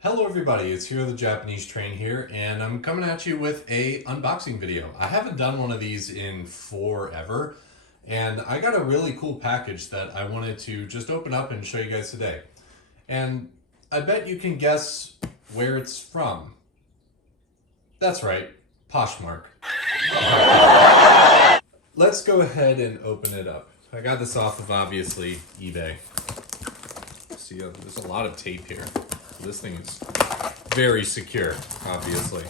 Hello everybody, it's Hero the Japanese Train here, and I'm coming at you with a unboxing video. I haven't done one of these in forever, and I got a really cool package that I wanted to just open up and show you guys today. And I bet you can guess where it's from. That's right, Poshmark. Let's go ahead and open it up. I got this off of, obviously, eBay. See, there's a lot of tape here. This thing is very secure, obviously.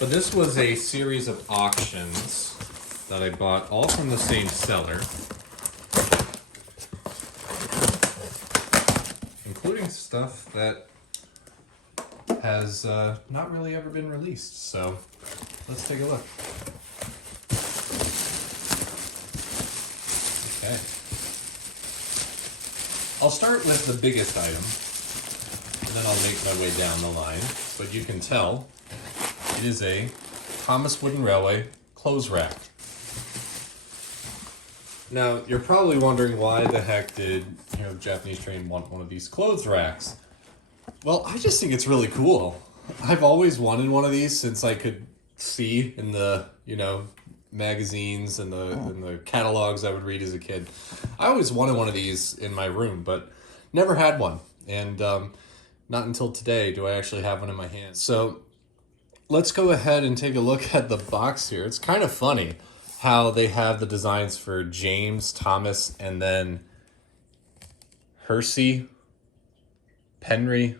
But this was a series of auctions that I bought, all from the same seller, including stuff that has not really ever been released. So let's take a look. Okay. I'll start with the biggest item, and then I'll make my way down the line. But you can tell it is a Thomas Wooden Railway clothes rack. Now, you're probably wondering why the heck did Japanese Train want one of these clothes racks? Well, I just think it's really cool. I've always wanted one of these since I could see in the, magazines and the catalogs I would read as a kid. I always wanted one of these in my room, but never had one. And not until today do I actually have one in my hand. So let's go ahead and take a look at the box here. It's kind of funny how they have the designs for James, Thomas, and then Hersey, Penry.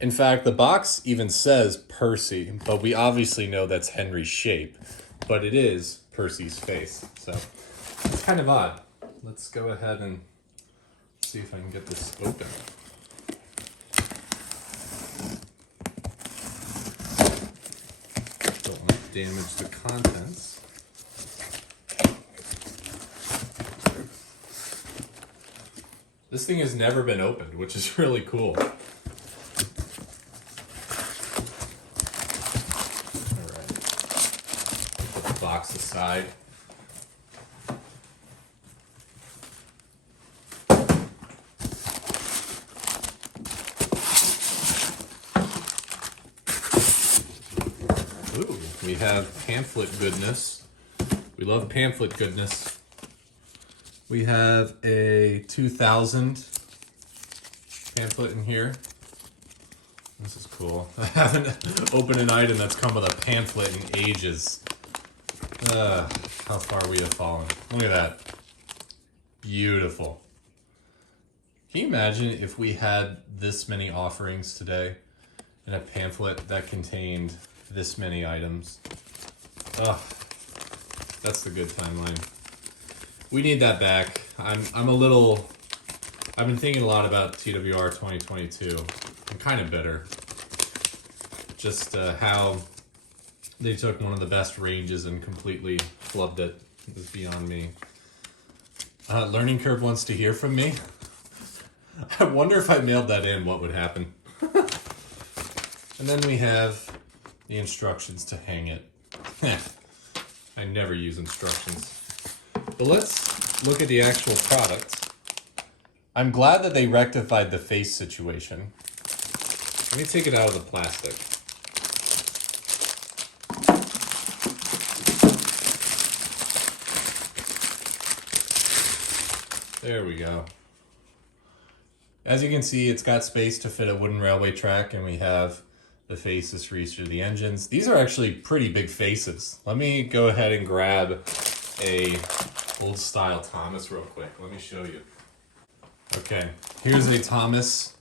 In fact, the box even says Percy, but we obviously know that's Henry's shape. But it is Percy's face, so it's kind of odd. Let's go ahead and see if I can get this open. Don't want to damage the contents. This thing has never been opened, which is really cool. Box aside. Ooh, we have pamphlet goodness. We love pamphlet goodness. We have a 2000 pamphlet in here. This is cool. I haven't opened an item that's come with a pamphlet in ages. How far we have fallen. Look at that. Beautiful. Can you imagine if we had this many offerings today in a pamphlet that contained this many items? Ugh. That's the good timeline. We need that back. I've been thinking a lot about TWR 2022. I'm kind of bitter. Just how they took one of the best ranges and completely flubbed it. It was beyond me. Learning Curve wants to hear from me. I wonder if I mailed that in, what would happen? And then we have the instructions to hang it. I never use instructions. But let's look at the actual product. I'm glad that they rectified the face situation. Let me take it out of the plastic. There we go. As you can see, it's got space to fit a wooden railway track, and we have the faces for each of the engines. These are actually pretty big faces. Let me go ahead and grab a old style Thomas real quick. Let me show you. Okay, here's a Thomas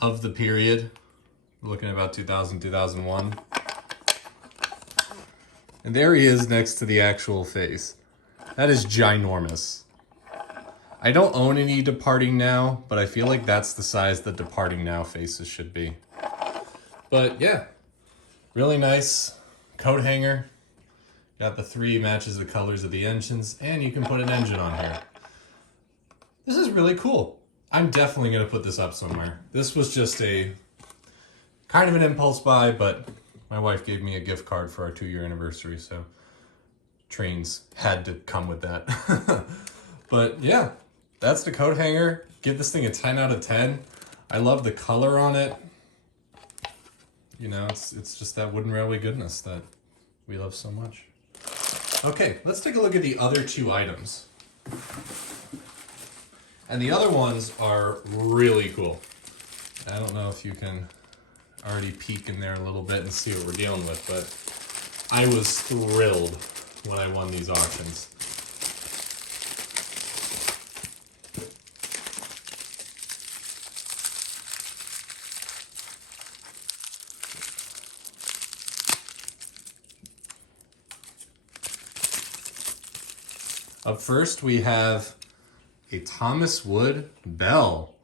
of the period. We're looking at about 2000, 2001. And there he is next to the actual face. That is ginormous. I don't own any Departing Now, but I feel like that's the size that Departing Now faces should be. But yeah, really nice coat hanger. Got the 3 matches the colors of the engines, and you can put an engine on here. This is really cool. I'm definitely going to put this up somewhere. This was just a kind of an impulse buy, but my wife gave me a gift card for our 2-year anniversary, so trains had to come with that. But yeah, that's the coat hanger. Give this thing a 10 out of 10. I love the color on it. You know, it's just that wooden railway goodness that we love so much. Okay, let's take a look at the other two items. And the other ones are really cool. I don't know if you can already peek in there a little bit and see what we're dealing with, but I was thrilled when I won these auctions. Up first, we have a Thomas Wood bell.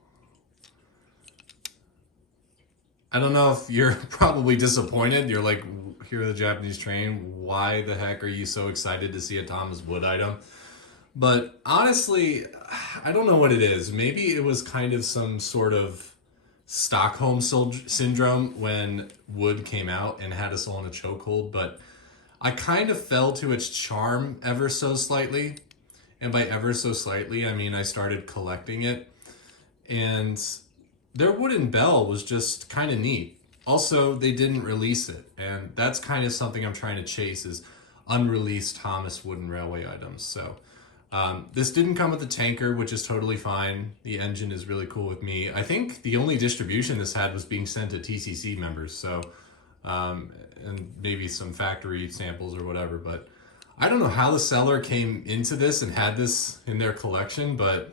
I don't know if you're probably disappointed. You're like, here are the Japanese train. Why the heck are you so excited to see a Thomas Wood item? But honestly, I don't know what it is. Maybe it was kind of some sort of Stockholm syndrome when Wood came out and had us all in a chokehold. But I kind of fell to its charm ever so slightly. And by ever so slightly, I mean I started collecting it. And their wooden bell was just kind of neat. Also, they didn't release it. And that's kind of something I'm trying to chase is unreleased Thomas wooden railway items. So this didn't come with the tanker, which is totally fine. The engine is really cool with me. I think the only distribution this had was being sent to TCC members. So, and maybe some factory samples or whatever, but I don't know how the seller came into this and had this in their collection, but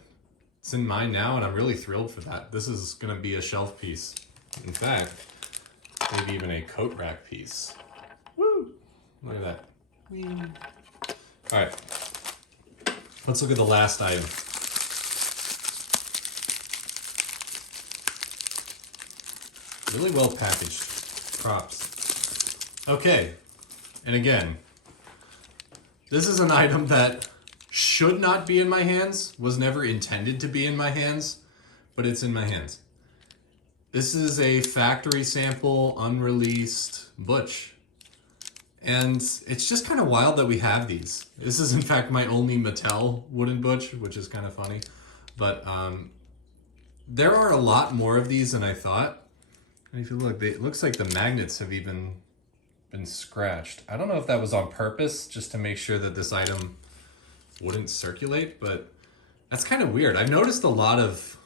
it's in mine now, and I'm really thrilled for that. This is going to be a shelf piece. In fact, maybe even a coat rack piece. Woo! Look at that. Whee. All right. Let's look at the last item. Really well packaged. Props. Okay. And again, this is an item that should not be in my hands, was never intended to be in my hands, but it's in my hands. This is a factory sample, unreleased Butch. And it's just kind of wild that we have these. This is in fact my only Mattel wooden Butch, which is kind of funny. But there are a lot more of these than I thought. And if you look, it looks like the magnets have even been scratched. I don't know if that was on purpose, just to make sure that this item wouldn't circulate, but that's kind of weird. I've noticed a lot of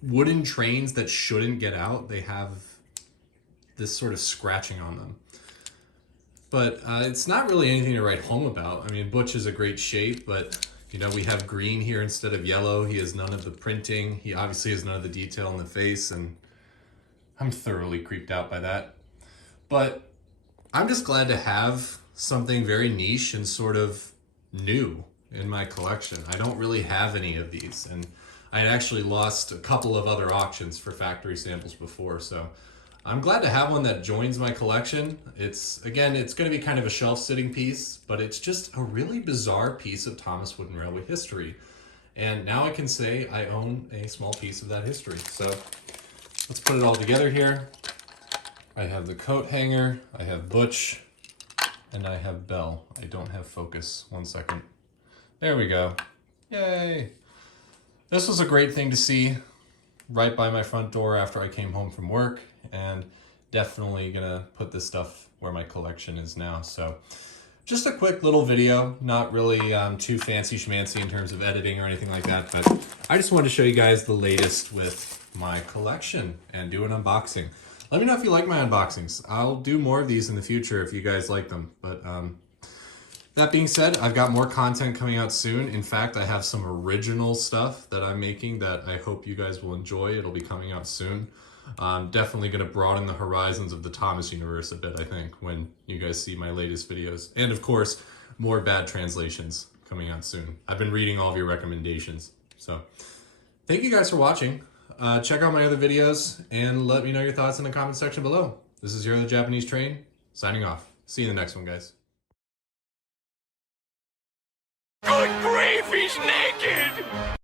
wooden trains that shouldn't get out. They have this sort of scratching on them. But it's not really anything to write home about. I mean, Butch is a great shape, but you know, we have green here instead of yellow. He has none of the printing. He obviously has none of the detail in the face, and I'm thoroughly creeped out by that. But I'm just glad to have something very niche and sort of new in my collection. I don't really have any of these, and I had actually lost a couple of other auctions for factory samples before, so I'm glad to have one that joins my collection. It's going to be kind of a shelf-sitting piece, but it's just a really bizarre piece of Thomas Wooden Railway history. And now I can say I own a small piece of that history. So let's put it all together here. I have the coat hanger, I have Butch, and I have Bell. I don't have focus. 1 second. There we go. Yay! This was a great thing to see right by my front door after I came home from work, and definitely gonna put this stuff where my collection is now. So just a quick little video, not really too fancy schmancy in terms of editing or anything like that, but I just wanted to show you guys the latest with my collection and do an unboxing. Let me know if you like my unboxings. I'll do more of these in the future if you guys like them. But that being said, I've got more content coming out soon. In fact, I have some original stuff that I'm making that I hope you guys will enjoy. It'll be coming out soon. I'm definitely going to broaden the horizons of the Thomas universe a bit, I think, when you guys see my latest videos. And of course, more bad translations coming out soon. I've been reading all of your recommendations. So thank you guys for watching. Check out my other videos and let me know your thoughts in the comment section below. This is You're the Japanese Train, signing off. See you in the next one, guys. Good grief, he's naked!